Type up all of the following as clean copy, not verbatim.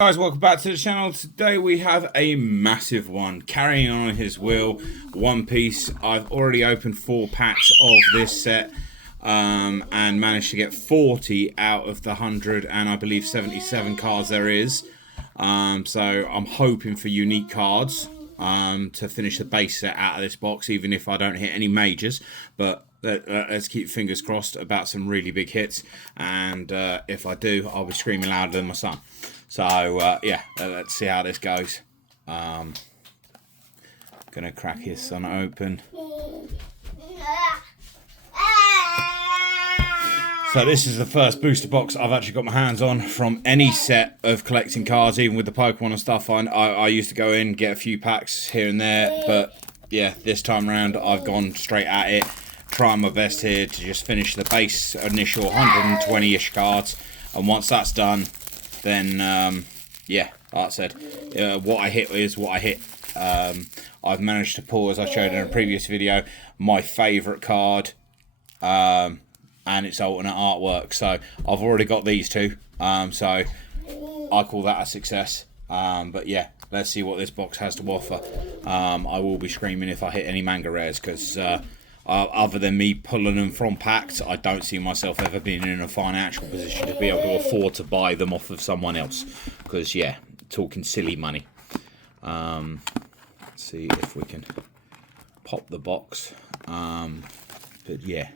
Guys, welcome back to the channel. Today we have a massive one, carrying on his wheel, One Piece. I've already opened 4 packs of this set and managed to get 40 out of the 100 and I believe 77 cards there is. So I'm hoping for unique cards to finish the base set out of this box, even if I don't hit any majors. But let's keep fingers crossed about some really big hits, and if I do, I'll be screaming louder than my son. So yeah, let's see how this goes. Gonna crack his son open. So this is the first booster box I've actually got my hands on from any set of collecting cards, even with the Pokemon and stuff. I used to go in, get a few packs here and there, but yeah, this time around I've gone straight at it, trying my best here to just finish the base initial 120-ish cards, and once that's done, then yeah, like I said, what I hit is what I hit. I've managed to pull, as I showed in a previous video, my favourite card and its alternate artwork. So I've already got these two, so I call that a success. But yeah, let's see what this box has to offer. I will be screaming if I hit any manga rares, because other than me pulling them from packs, I don't see myself ever being in a financial position to be able to afford to buy them off of someone else, because yeah, talking silly money. Let's see if we can pop the box. But yeah,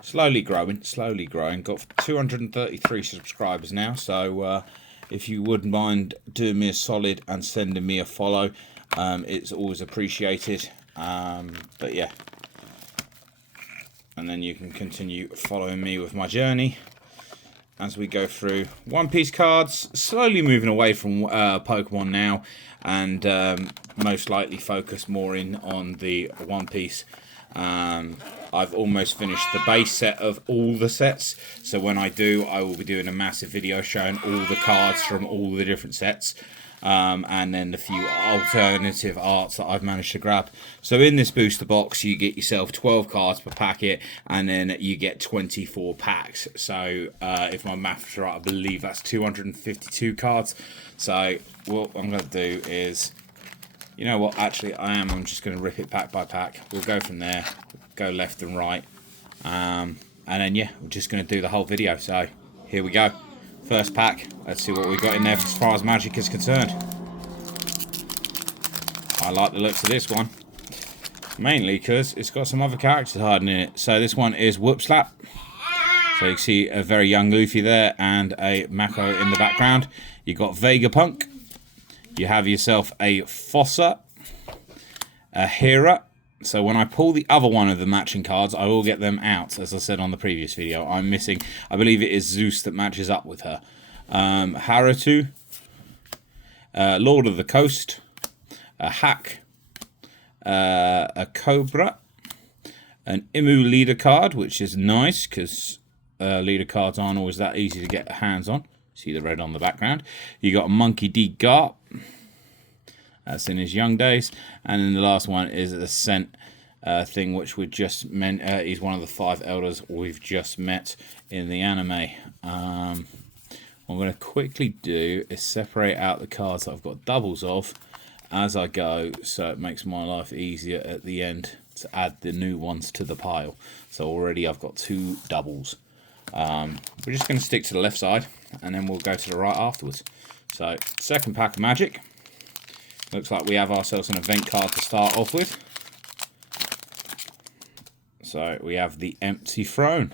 slowly growing. Got 233 subscribers now, so if you wouldn't mind doing me a solid and sending me a follow, it's always appreciated. But yeah, and then you can continue following me with my journey as we go through One Piece cards, slowly moving away from Pokemon now, and most likely focus more in on the One Piece. I've almost finished the base set of all the sets, so when I do, I will be doing a massive video showing all the cards from all the different sets, and then the few alternative arts that I've managed to grab. So in this booster box, you get yourself 12 cards per packet, and then you get 24 packs. So if my maths are right, I believe that's 252 cards. So what I'm going to do is, you know what, actually I'm just going to rip it pack by pack. We'll go from there, go left and right, and then yeah, we're just going to do the whole video. So here we go. First pack, let's see what we got in there as far as magic is concerned. I like the looks of this one, mainly because it's got some other characters hiding in it. So this one is Whoop Slap. So you can see a very young Luffy there and a Mako in the background. You got Vegapunk. You have yourself a Fossa, a Hera. So when I pull the other one of the matching cards, I will get them out. As I said on the previous video, I'm missing, I believe it is Zeus that matches up with her. Haruto, Lord of the Coast, a Hack, a Cobra, an Imu leader card, which is nice because leader cards aren't always that easy to get hands on. See the red on the background. You got a Monkey D. Garp. That's in his young days. And then the last one is a Scent thing, which we just met. He's one of the 5 elders we've just met in the anime. What I'm going to quickly do is separate out the cards that I've got doubles of as I go, so it makes my life easier at the end to add the new ones to the pile. So already I've got 2 doubles. We're just going to stick to the left side, and then we'll go to the right afterwards. So second pack of magic. Looks like we have ourselves an event card to start off with. So we have the Empty Throne,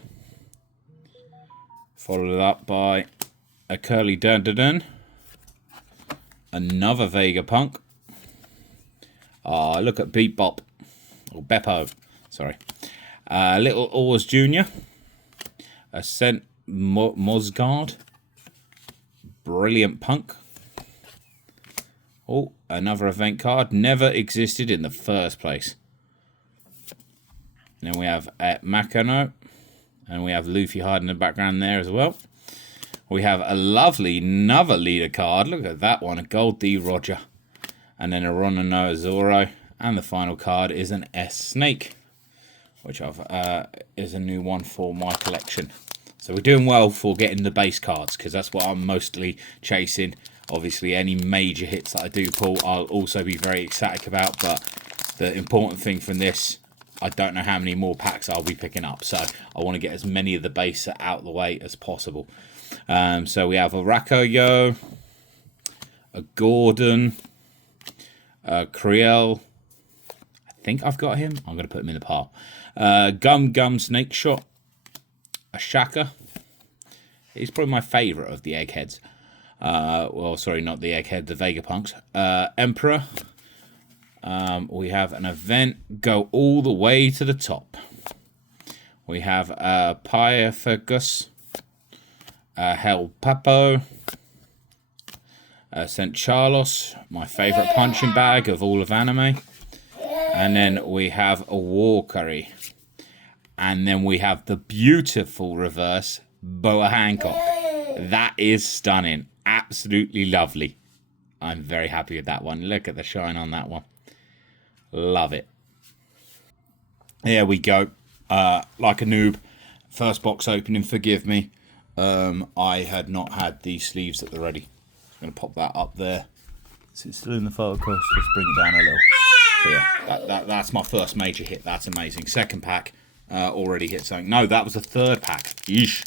followed up by a Curly Dun Dun Dun, another Vegapunk. Look at Beep Bop, or Beppo, sorry. Little Oars Jr., a Scent Mozgard, Brilliant Punk. Oh, another event card. Never existed in the first place. And then we have Makano. And we have Luffy hiding in the background there as well. We have a lovely another leader card. Look at that one. A Gold D. Roger. And then a Ronanoa Zoro. And the final card is an S Snake, which is a new one for my collection. So we're doing well for getting the base cards, because that's what I'm mostly chasing. Obviously, any major hits that I do pull, I'll also be very ecstatic about. But the important thing from this, I don't know how many more packs I'll be picking up. So I want to get as many of the base out of the way as possible. So we have a Rakoyo, a Gordon, a Creel. I think I've got him. I'm going to put him in the pile. Gum Snake Shot, a Shaka. He's probably my favourite of the Eggheads. Well, sorry, not the Egghead, the Vegapunks. Emperor. We have an event go all the way to the top. We have Pyophagus, Hel Papo, St. Charlos, my favourite punching bag of all of anime. And then we have a War Curry. And then we have the beautiful reverse Boa Hancock. That is stunning. Absolutely lovely. I'm very happy with that one. Look at the shine on that one. Love it. There we go. Like a noob. First box opening, forgive me. I had not had these sleeves at the ready. I'm going to pop that up there. Is it still in the focus? Let's bring it down a little. So yeah, that's my first major hit. That's amazing. Second pack, already hit something. No, that was the third pack. Yeesh.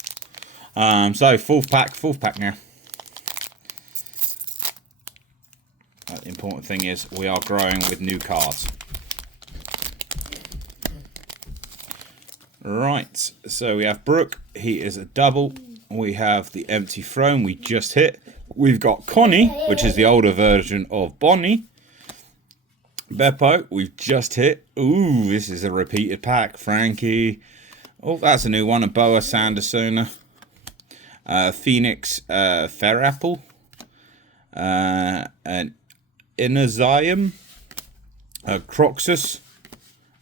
So fourth pack now. The important thing is we are growing with new cards. Right, so we have Brooke. He is a double. We have the Empty Throne we just hit. We've got Connie, which is the older version of Bonnie. Beppo, we've just hit. Ooh, this is a repeated pack. Frankie. Oh, that's a new one. A Boa Sandersona. Phoenix Fairapple. An Inazium. A Croxus.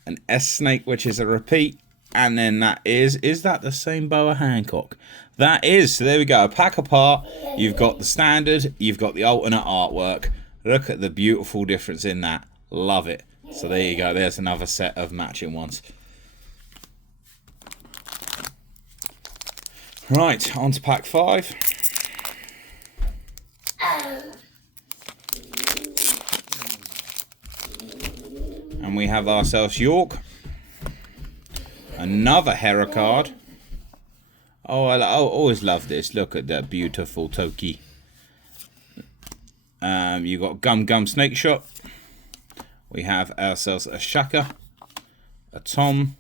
An S-Snake, which is a repeat. And then that is that the same Boa Hancock? That is. So there we go. A pack apart. You've got the standard. You've got the alternate artwork. Look at the beautiful difference in that. Love it. So there you go. There's another set of matching ones. Right, on to pack 5. And we have ourselves York. Another Hera card. Oh, I always love this. Look at that beautiful Toki. You got Gum Snake Shot. We have ourselves a Shaka, a Tom,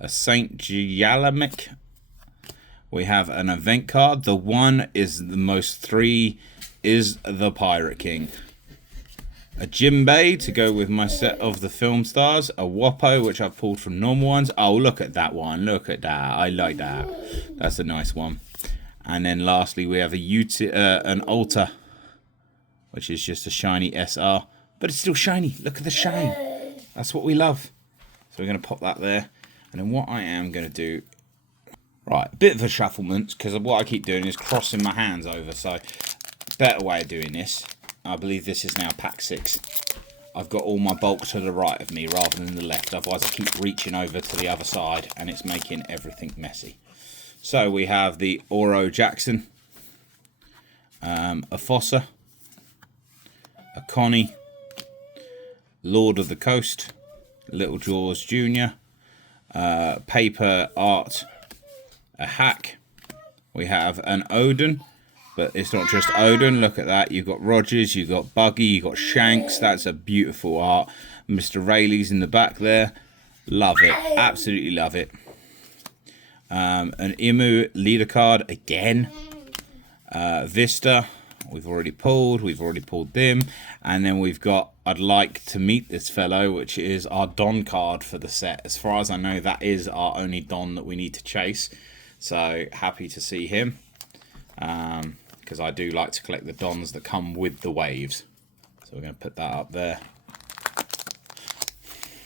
a Saint Gialamic. We have an event card. The one is the most 3 is the Pirate King. A Jimbei to go with my set of the film stars. A Wappo, which I've pulled from normal ones. Oh, look at that one. Look at that. I like that. That's a nice one. And then lastly, we have an Alta, which is just a shiny SR. But it's still shiny. Look at the shine. That's what we love. So we're going to pop that there. And then what I am going to do... Right, a bit of a shufflement, because what I keep doing is crossing my hands over. So, better way of doing this. I believe this is now pack 6. I've got all my bulk to the right of me rather than the left. Otherwise I keep reaching over to the other side and it's making everything messy. So we have the Oro Jackson. A Fossa. A Connie. Lord of the Coast. Little Jaws Jr. Paper Art. A Hack. We have an Odin. But it's not just Odin. Look at that. You've got Rogers, you've got Buggy, you've got Shanks. That's a beautiful art. Mr. Rayleigh's in the back there. Love it. Absolutely love it. An Imu leader card again. Vista. We've already pulled them. And then we've got I'd Like to Meet This Fellow, which is our Don card for the set. As far as I know, that is our only Don that we need to chase. So happy to see him. Because I do like to collect the Dons that come with the waves. So we're going to put that up there.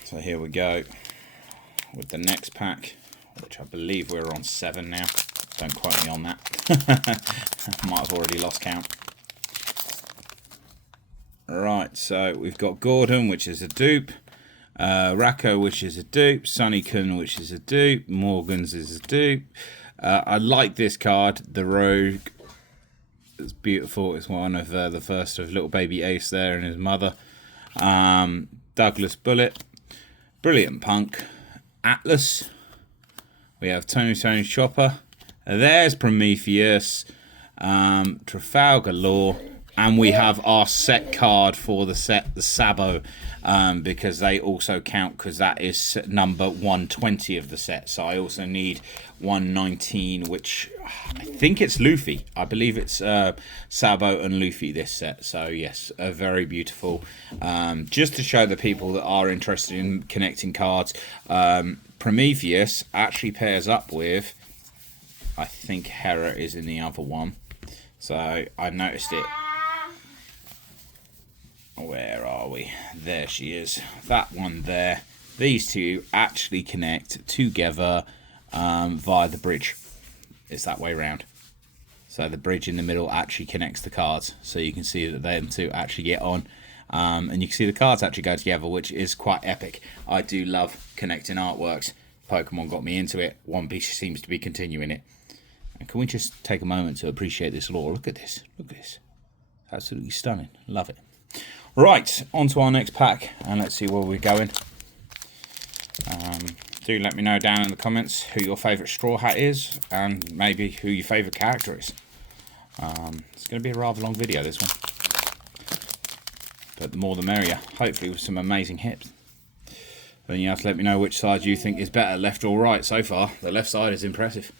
So here we go with the next pack, which I believe we're on 7 now. Don't quote me on that. Might have already lost count. Right, so we've got Gordon, which is a dupe. Racco, which is a dupe. Sunnykun, which is a dupe. Morgans is a dupe. I like this card, the Rogue It's beautiful. It's one of the first of little baby Ace there and his mother. Douglas Bullet, Brilliant Punk, Atlas. We have Tony Chopper. There's Prometheus, Trafalgar Law, and we have our set card for the set, the Sabo, because they also count because that is number 120 of the set. So I also need 119, which I think it's Luffy. I believe it's Sabo and Luffy this set. So yes, a very beautiful. Just to show the people that are interested in connecting cards, Prometheus actually pairs up with, I think Hera is in the other one. So I noticed it. Where are we? There she is. That one there. These two actually connect together via the bridge. It's that way round. So the bridge in the middle actually connects the cards. So you can see that them two actually get on. And you can see the cards actually go together, which is quite epic. I do love connecting artworks. Pokemon got me into it. One Piece seems to be continuing it. And can we just take a moment to appreciate this lore? Look at this. Look at this. Absolutely stunning. Love it. Right, on to our next pack, and let's see where we're going. Do let me know down in the comments who your favourite Straw Hat is, and maybe who your favourite character is. It's going to be a rather long video, this one. But the more the merrier, hopefully with some amazing hits. Then you have to let me know which side you think is better, left or right. So far, the left side is impressive.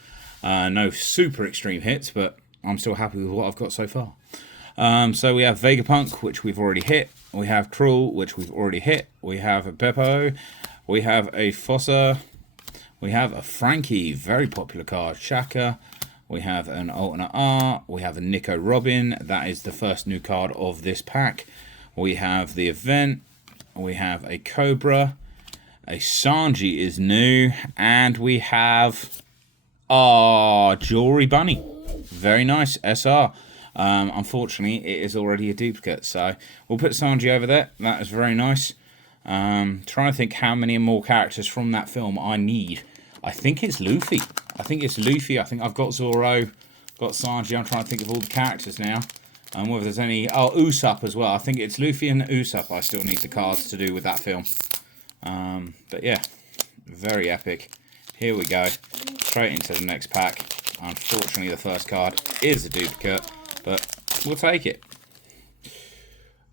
No super extreme hits, but I'm still happy with what I've got so far. So we have Vegapunk, which we've already hit. We have Cruel, which we've already hit. We have a Beppo. We have a Fossa. We have a Frankie, very popular card. Shaka. We have an alternate art. We have a Nico Robin. That is the first new card of this pack. We have the event. We have a Cobra. A Sanji is new. And we have our Jewelry Bunny. Very nice. SR. Unfortunately, it is already a duplicate, so we'll put Sanji over there. That is very nice. Trying to think how many more characters from that film I need. I think it's Luffy. I think I've got Zoro, got Sanji. I'm trying to think of all the characters now. And whether there's any... Oh, Usopp as well. I think it's Luffy and Usopp I still need the cards to do with that film. But yeah, very epic. Here we go. Straight into the next pack. Unfortunately, the first card is a duplicate, but we'll take it.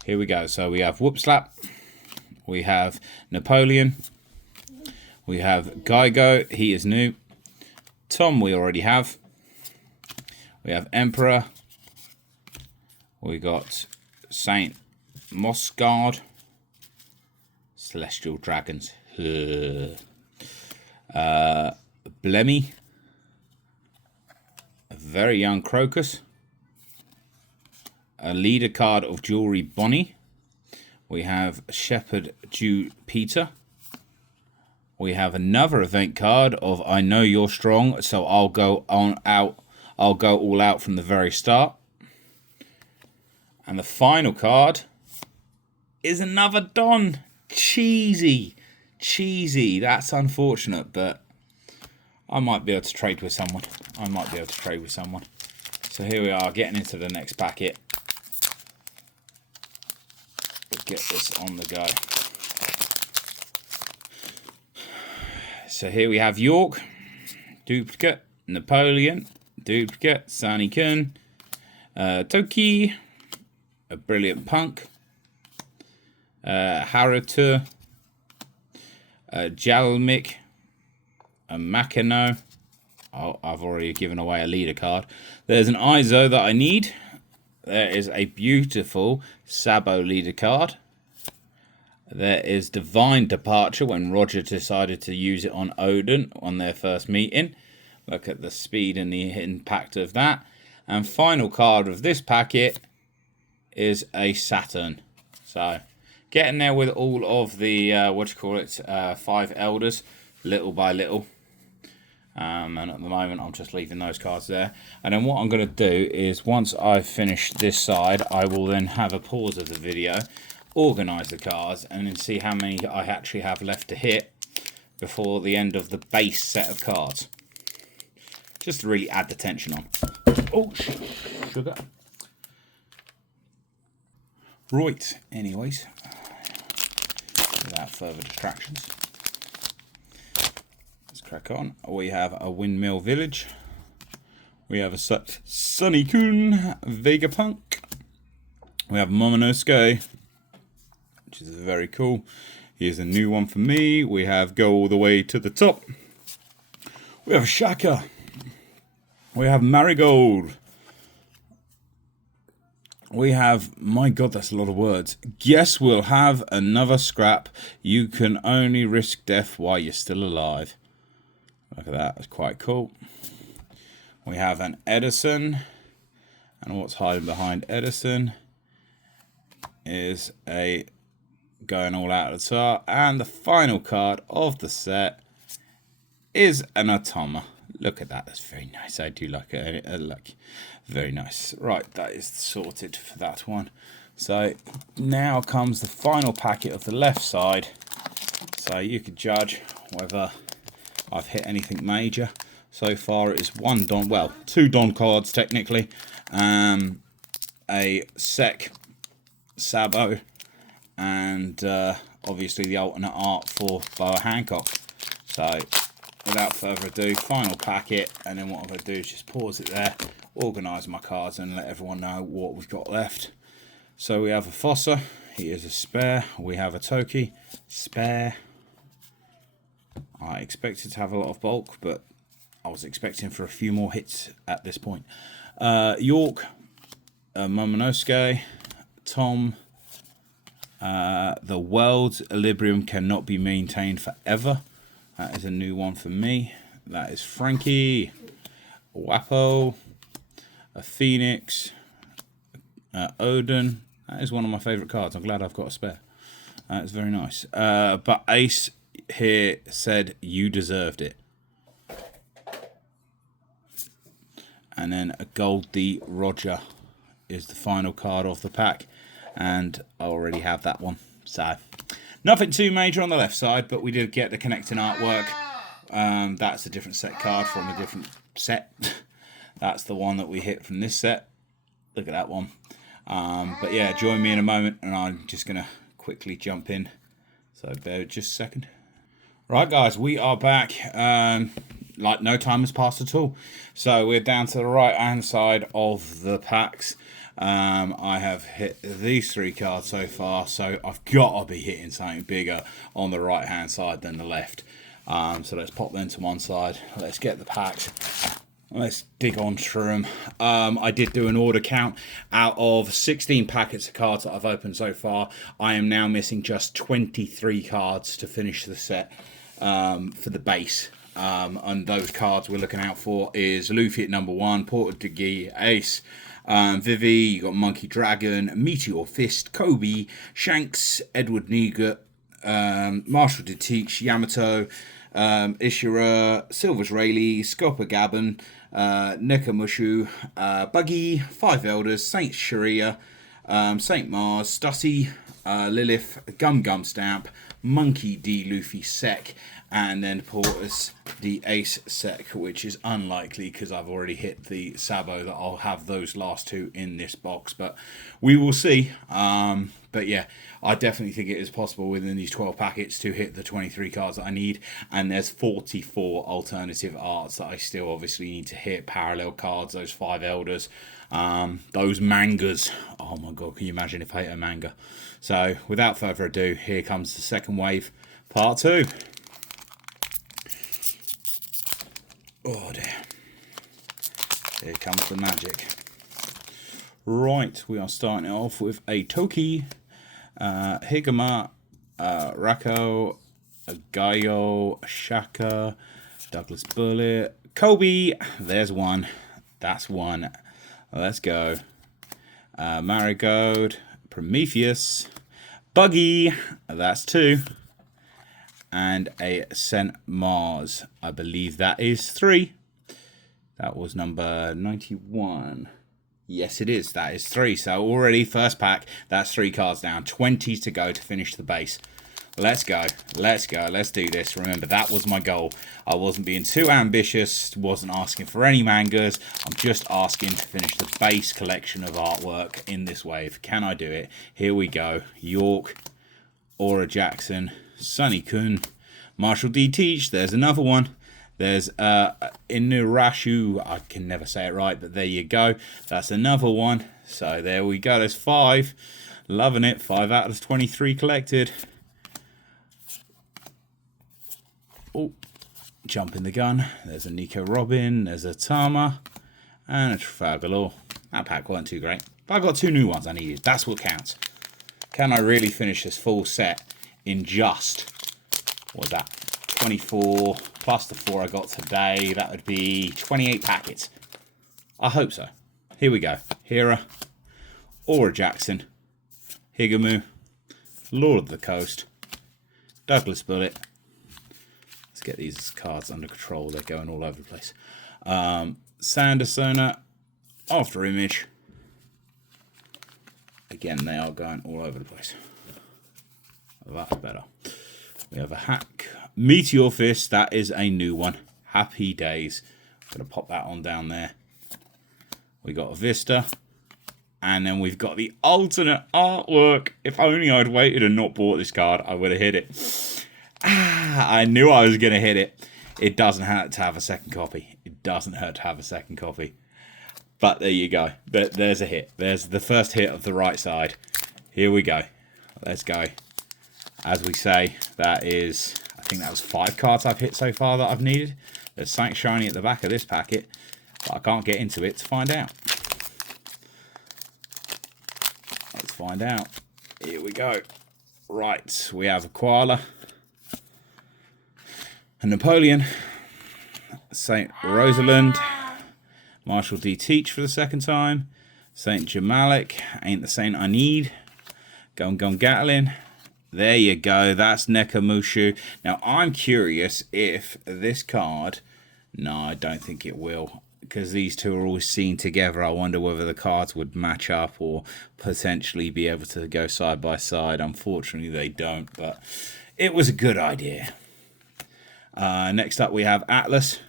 Here we go. So we have Whoop Slap. We have Napoleon. We have Gaigo. He is new. Tom we already have. We have Emperor. We got Saint Mosgard. Celestial Dragons. Blemmy. A very young Crocus. A leader card of Jewelry Bonnie. We have Shepherd Jew Peter. We have another event card of I Know You're Strong, so I'll go all out from the very start. And the final card is another Don. Cheesy. That's unfortunate, but I might be able to trade with someone. So here we are, getting into the next packet. Let's get this on the go. So here we have York, duplicate, Napoleon, duplicate, Sunny Kun, Toki, a Brilliant Punk, Haruto, Jalmik, a Makino. Oh, I've already given away a leader card. There's an Izo that I need. There is a beautiful Sabo leader card. There is Divine Departure when Roger decided to use it on Odin on their first meeting. Look at the speed and the impact of that. And final card of this packet is a Saturn. So getting there with all of the, 5 elders, little by little. And at the moment I'm just leaving those cards there. And then what I'm going to do is once I've finished this side, I will then have a pause of the video, organise the cards, and then see how many I actually have left to hit before the end of the base set of cards. Just to really add the tension on. Oh, sugar. Right, anyways, without further distractions, let's crack on. We have a Windmill Village. We have a Sunny Kun Vegapunk. We have Momonosuke, which is very cool. Here's a new one for me. We have Go All the Way to the Top. We have Shaka. We have Marigold. We have, my God, that's a lot of words. Guess we'll have another scrap. You can only risk death while you're still alive. Look at that, that's quite cool. We have an Edison. And what's hiding behind Edison is a going all out at the top. And the final card of the set is an Automa. Look at that, that's very nice. I do like it. Very nice. Right, that is sorted for that one. So now comes the final packet of the left side. So you could judge whether I've hit anything major. So far it is one Don, well, two Don cards technically. A Sec Sabo and obviously the alternate art for Boa Hancock. So without further ado, final packet, and then what I'm going to do is just pause it there, organise my cards and let everyone know what we've got left. So we have a Fossa, he is a spare. We have a Toki, spare. I expected to have a lot of bulk, but I was expecting for a few more hits at this point. York, Momonosuke, Tom. The world's equilibrium cannot be maintained forever. That is a new one for me. That is Frankie, Wapo, a Phoenix, Odin. That is one of my favourite cards. I'm glad I've got a spare. It's very nice. But Ace here said you deserved it. And then a Goldie Roger is the final card of the pack. And I already have that one. So nothing too major on the left side, but we did get the connecting artwork. That's a different set card from a different set. That's the one that we hit from this set. Look at that one. But yeah, join me in a moment and I'm just going to quickly jump in. So bear with just a second. Right guys, we are back. Like no time has passed at all. So we're down to the right hand side of the packs. I have hit these three cards so far, so I've got to be hitting something bigger on the right hand side than the left. So let's pop them to one side. Let's get the packs. Let's dig on through them. I did do an order count. Out of 16 packets of cards that I've opened so far, I am now missing just 23 cards to finish the set for the base. And those cards we're looking out for is Luffy at number 1, Portagee, Ace, Vivi, you got Monkey Dragon, Meteor Fist, Kobe, Shanks, Edward Negut, Marshall de Teach, Yamato, Ishira, Silver's Rayleigh, Scopa Gabon, Nekamushu, Buggy, Five Elders, Saint Sharia, Saint Mars, Stussy, Lilith, Gum Stamp, Monkey D. Luffy Sec, and then Portus the Ace Sec, which is unlikely because I've already hit the Sabo that I'll have those last two in this box, but we will see. But yeah, I definitely think it is possible within these 12 packets to hit the 23 cards that I need, and there's 44 alternative arts that I still obviously need to hit. Parallel cards, those Five Elders, those mangas. Oh my god, can you imagine if I hit a manga? So without further ado, here comes the second wave, part 2. Oh dear. Here comes the magic. Right, we are starting it off with a Toki, Higama, Rako, Gaio, Shaka, Douglas Bullet, Kobe. There's one. That's one. Let's go. Marigold, Prometheus, Buggy. That's 2. And a Saint Mars. I believe that is 3. That was number 91. Yes, it is. That is 3. So already first pack, that's 3 cards down. 20 to go to finish the base. Let's go. Let's go. Let's do this. Remember, that was my goal. I wasn't being too ambitious. Wasn't asking for any mangas. I'm just asking to finish the base collection of artwork in this wave. Can I do it? Here we go. York, Aura Jackson, Sunny Kun, Marshall D. Teach. There's another one. There's Inurashu. I can never say it right, but there you go. That's another one. So there we go. There's 5. Loving it. 5 out of 23 collected. Oh, jumping the gun. There's a Nico Robin, there's a Tama, and a Trafalgar Law. That pack weren't too great, but I got 2 new ones I needed. That's what counts. Can I really finish this full set in just, what was that, 24 plus the 4 I got today? That would be 28 packets. I hope so. Here we go. Hera, Aura Jackson, Higamu, Lord of the Coast, Douglas Bullet. Get these cards under control. They're going all over the place. Sandersona, After Image. Again, they are going all over the place. That's better. We have a Hack. Meteor Fist. That is a new one. Happy days. I'm going to pop that on down there. We got a Vista. And then we've got the alternate artwork. If only I'd waited and not bought this card, I would have hit it. I knew I was going to hit it. It doesn't hurt to have a second copy. It doesn't hurt to have a second copy. But there you go. There's a hit. There's the first hit of the right side. Here we go. Let's go. As we say, that is, I think that was 5 cards I've hit so far that I've needed. There's something shiny at the back of this packet, but I can't get into it to find out. Let's find out. Here we go. Right, we have a Koala. A Napoleon, St. Rosalind, Marshall D. Teach for the second time, St. Jamalik, Ain't the Saint I Need, Gum Gatlin. There you go, that's Nekamushu. Now, I'm curious if this card, no, I don't think it will, because these two are always seen together. I wonder whether the cards would match up or potentially be able to go side by side. Unfortunately, they don't, but it was a good idea. Next up, we have Atlas.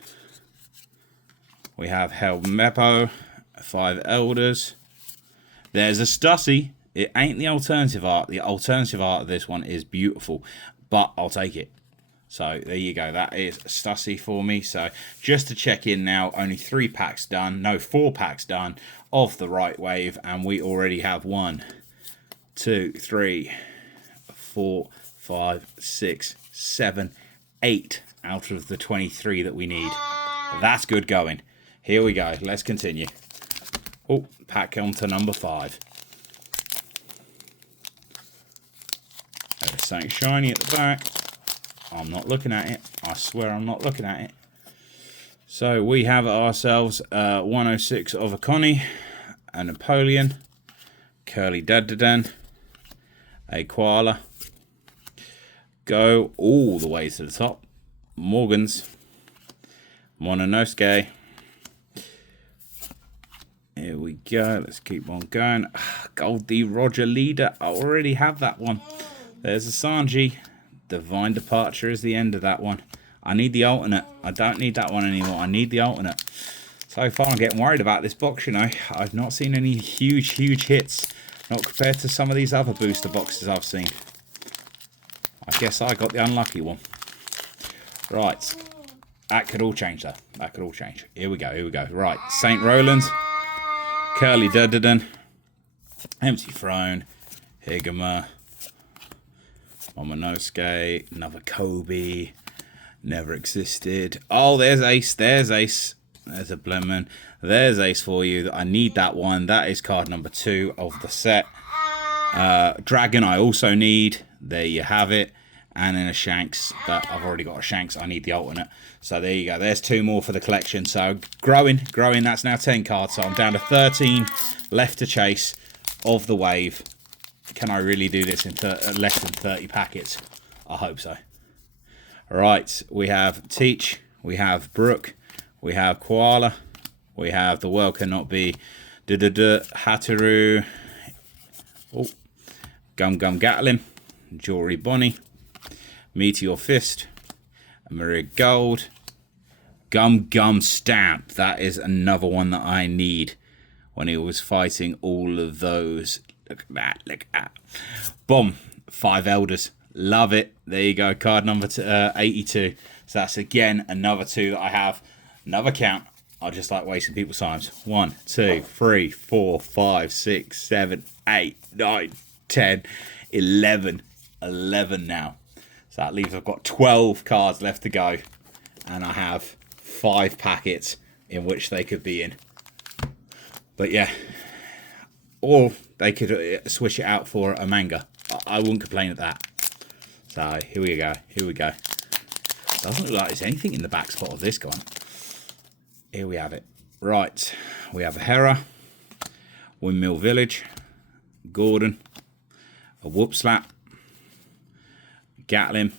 We have Helmepo, 5 Elders. There's a Stussy. It ain't the alternative art. The alternative art of this one is beautiful, but I'll take it. So there you go. That is Stussy for me. So just to check in now, only 3 packs done. No, 4 packs done of the right wave, and we already have 1, 2, 3, 4, 5, 6, 7, 8 out of the 23 that we need. That's good going. Here we go. Let's continue. Oh, pack on to number 5. There's something shiny at the back. I'm not looking at it. I swear I'm not looking at it. So we have ourselves 106 of a Connie, a Napoleon, Curly Dadadan, a Koala. Go all the way to the top. Morgans, Mononosuke. Here we go. Let's keep on going. Gold D. Roger Leader. I already have that one. There's a Sanji. Divine Departure is the end of that one. I need the alternate. I don't need that one anymore. I need the alternate. So far, I'm getting worried about this box, you know. I've not seen any huge hits. Not compared to some of these other booster boxes I've seen. I guess I got the unlucky one. Right. That could all change, though. That could all change. Here we go. Here we go. Right. St. Roland's. Curly Dudden. Empty Throne. Higama. Momonosuke. Another Kobe. Never Existed. Oh, there's Ace. There's Ace. There's a Blemon. There's Ace for you. I need that one. That is card number 2 of the set. Dragon I also need. There you have it. And then a Shanks, but I've already got a Shanks. I need the alternate. So there you go. There's 2 more for the collection. So growing. That's now 10 cards. So I'm down to 13 left to chase of the wave. Can I really do this in less than 30 packets? I hope so. All right. We have Teach. We have Brooke. We have Koala. We have The World Cannot Be. Hataru. Oh. Gum Gatlin. Jory Bonnie. Meteor Fist, a Maria Gold, Gum Stamp. That is another one that I need when he was fighting all of those. Look at that, look at that. Boom, 5 Elders. Love it. There you go, card number 82. So that's again another 2 that I have. Another count. I just like wasting people's times. 1, 2, 3, 4, 5, 6, 7, 8, 9, 10, 11. 11 now. So that leaves I've got 12 cards left to go. And I have 5 packets in which they could be in. But yeah. Or they could switch it out for a manga. I wouldn't complain at that. So here we go. Here we go. Doesn't look like there's anything in the back spot of this one. Here we have it. Right. We have a Hera, Windmill Village, Gordon, a Whoop Slap, Gatlin,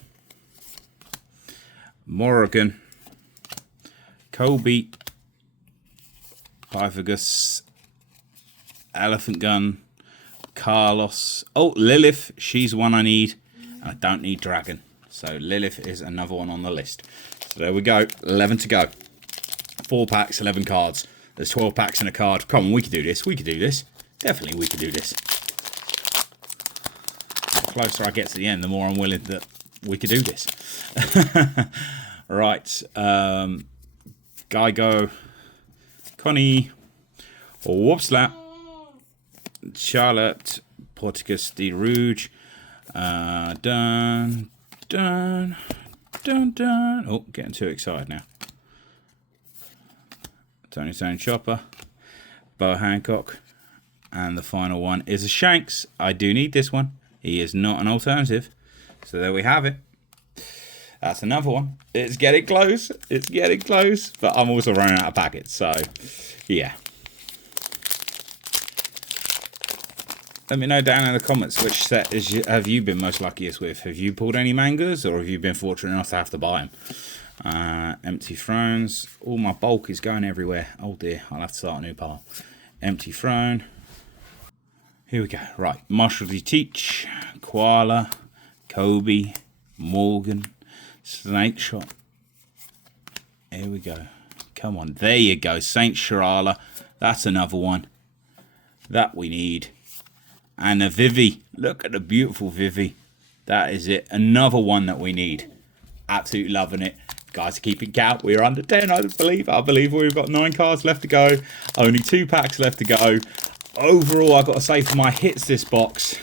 Morrigan, Kobe, Pythagoras, Elephant Gun, Carlos. Oh, Lilith. She's one I need. I don't need Dragon. So Lilith is another one on the list. So there we go. 11 to go. 4 packs, 11 cards. There's 12 packs in a card. Come on, we could do this. We could do this. Definitely we could do this. The closer I get to the end, the more I'm willing that we could do this. Right. Geigo, Connie, Whoopslap, Charlotte, Portuguese de Rouge, dun. Oh, getting too excited now. Tony Stone Chopper, Bo Hancock, and the final one is a Shanks. I do need this one. He is not an alternative. So there we have it. That's another one. It's getting close. It's getting close. But I'm also running out of packets. So, yeah. Let me know down in the comments which set have you been most luckiest with. Have you pulled any mangas, or have you been fortunate enough to have to buy them? Empty Thrones. All my bulk is going everywhere. Oh dear, I'll have to start a new pile. Empty Throne. Here we go. Right. Marshall D. Teach, Koala, Kobe, Morgan, Snake Shot. Here we go. Come on. There you go. Saint Sharala. That's another one that we need. And a Vivi. Look at the beautiful Vivi. That is it. Another one that we need. Absolutely loving it. Guys, keeping count. We're under 10, I believe. I believe we've got 9 cards left to go. Only 2 packs left to go. Overall, I've got to say for my hits this box.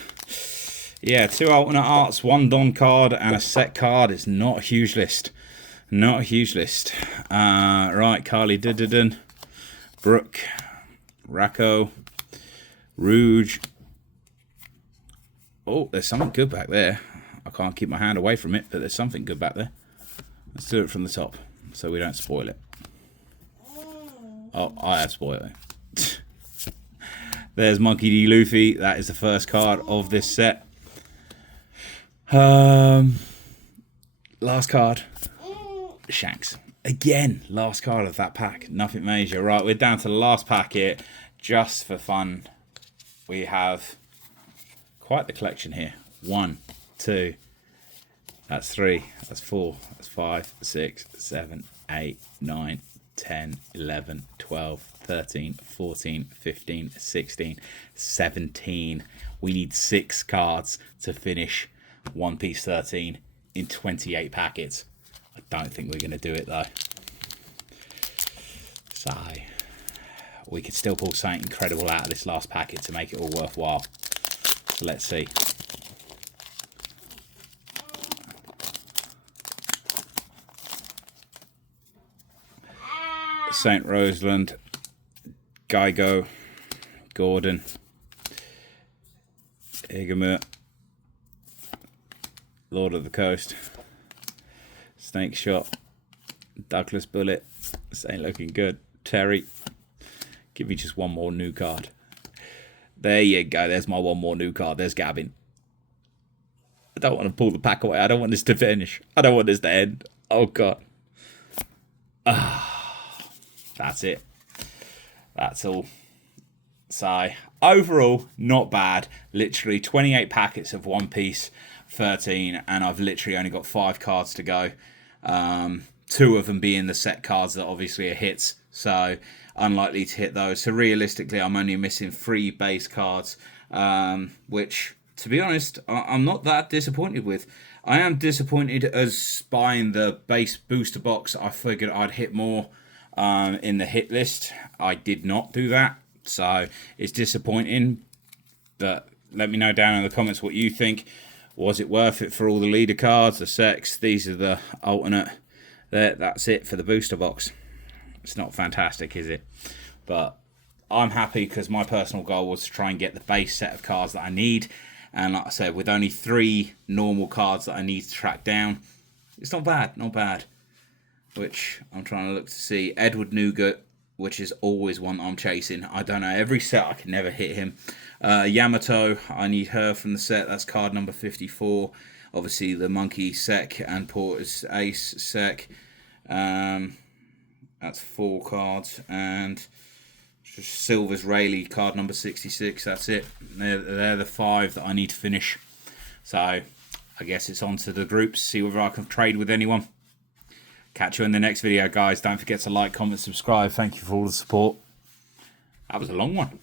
Yeah, 2 alternate arts, 1 Don card, and a set card. It's not a huge list. Not a huge list. Right, Carly Didden, Brooke, Racco, Rouge. Oh, there's something good back there. I can't keep my hand away from it, but there's something good back there. Let's do it from the top so we don't spoil it. Oh, I have spoiled it. There's Monkey D. Luffy. That is the first card of this set. Last card. Shanks. Again, last card of that pack. Nothing major. Right, we're down to the last packet. Just for fun, we have quite the collection here. 1, 2, that's 3, that's 4, that's 5, 6, 7, 8, 9, 10, 11, 12, 13, 14, 15, 16, 17. We need 6 cards to finish One Piece 13 in 28 packets. I don't think we're going to do it though. So we could still pull something incredible out of this last packet to make it all worthwhile. So let's see. St. Roseland, Geigo, Gordon, Igamut, Lord of the Coast, Snake Shot, Douglas Bullet. This ain't looking good. Terry, give me just one more new card. There you go. There's my one more new card. There's Gavin. I don't want to pull the pack away. I don't want this to finish. I don't want this to end. Oh, God. That's it. That's all. So, overall, not bad. Literally 28 packets of One Piece 13, and I've literally only got 5 cards to go. 2 of them being the set cards that obviously are hits, so unlikely to hit those. So realistically, I'm only missing 3 base cards, which, to be honest, I'm not that disappointed with. I am disappointed as buying the base booster box. I figured I'd hit more in the hit list. I did not do that, so it's disappointing. But let me know down in the comments what you think. Was it worth it for all the leader cards, the sets? These are the alternate. That's it for the booster box. It's not fantastic, is it? But I'm happy because my personal goal was to try and get the base set of cards that I need. And like I said, with only 3 normal cards that I need to track down, it's not bad, not bad. Which I'm trying to look to see. Edward Nougat, which is always one I'm chasing. I don't know, every set I can never hit him. Yamato, I need her from the set. That's card number 54. Obviously the Monkey Sec and Porter's Ace Sec. That's 4 cards. And Silver's Rayleigh, card number 66. That's it. They're the 5 that I need to finish. So I guess it's on to the groups. See whether I can trade with anyone. Catch you in the next video, guys. Don't forget to like, comment, subscribe. Thank you for all the support. That was a long one.